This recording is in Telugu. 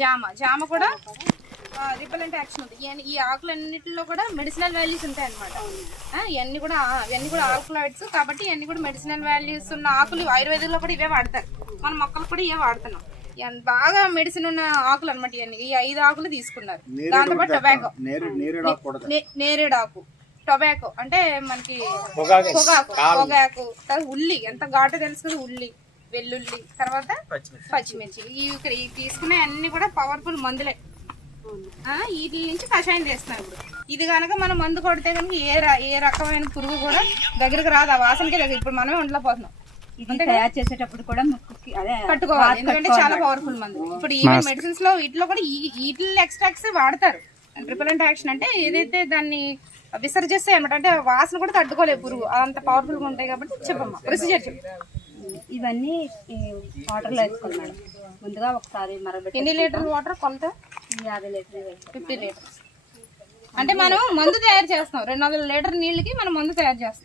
జామ కూడా రిపెలెంట్ యాక్షన్ ఉంది. ఈ ఆకులన్నిటిలో కూడా మెడిసినల్ వాల్యూస్ ఉంటాయి అనమాట. ఇవన్నీ కూడా ఆల్కలాయిడ్స్ కాబట్టి ఇవన్నీ కూడా మెడిసినల్ వాల్యూస్ ఉన్న ఆకులు. ఆయుర్వేదంలో కూడా ఇవే వాడతారు, మన మొక్కలు కూడా ఇవే వాడుతున్నాం. బాగా మెడిసిన్ ఉన్న ఆకులు అనమాట ఇవన్నీ. ఈ 5 ఆకులు తీసుకున్నారు. దాంతోపాటు టొబాకో, నేరేడాకు, టొబాకో అంటే మనకి పొగాకు, ఉల్లి ఎంత ఘాటు తెలుసు కదా, ఉల్లి, వెల్లుల్లి, తర్వాత పచ్చిమిర్చి. ఇవి తీసుకునే అన్ని కూడా పవర్ఫుల్ మందులే. వీటి నుంచి కషాయం చేస్తున్నాం. ఇప్పుడు ఇది కనుక మనం మందు కొడితే కనుక ఏ రకమైన పురుగు కూడా దగ్గరకు రాదు, ఆ వాసనకే దగ్గర. ఇప్పుడు మనమే ఒంట్లో పోతున్నాం. తయారు చేసేటప్పుడు కూడా ముక్కుకి అదే కట్టుకోవాలి, ఎందుకంటే చాలా పవర్ఫుల్ మందు. ఇప్పుడు ఈవెన్ మెడిసిన్స్ లో వీటిలో కూడా వీటిలో ఎక్స్ట్రాక్ట్స్ వాడతారు. రిపెలెంట్ యాక్షన్ అంటే ఏదైతే దాన్ని విసర్జిస్తాయి అనమాట, అంటే వాసన కూడా తట్టుకోలేదు పురుగు, అంత పవర్ఫుల్ గా ఉంటాయి కాబట్టి. చెప్పమ్మా ప్రొసీజర్ చెప్పు. ఇవన్నీ వాటర్ లో వేసుకోవాలి మేడం. ముందుగా ఒకసారి మరగబెట్టి. ఎన్ని లీటర్ వాటర్ కొలత? 50 లీటర్, 50 లీటర్స్. అంటే మనం మందు తయారు చేస్తాం. 200 లీటర్ నీళ్ళకి మనం మందు తయారు చేస్తాం.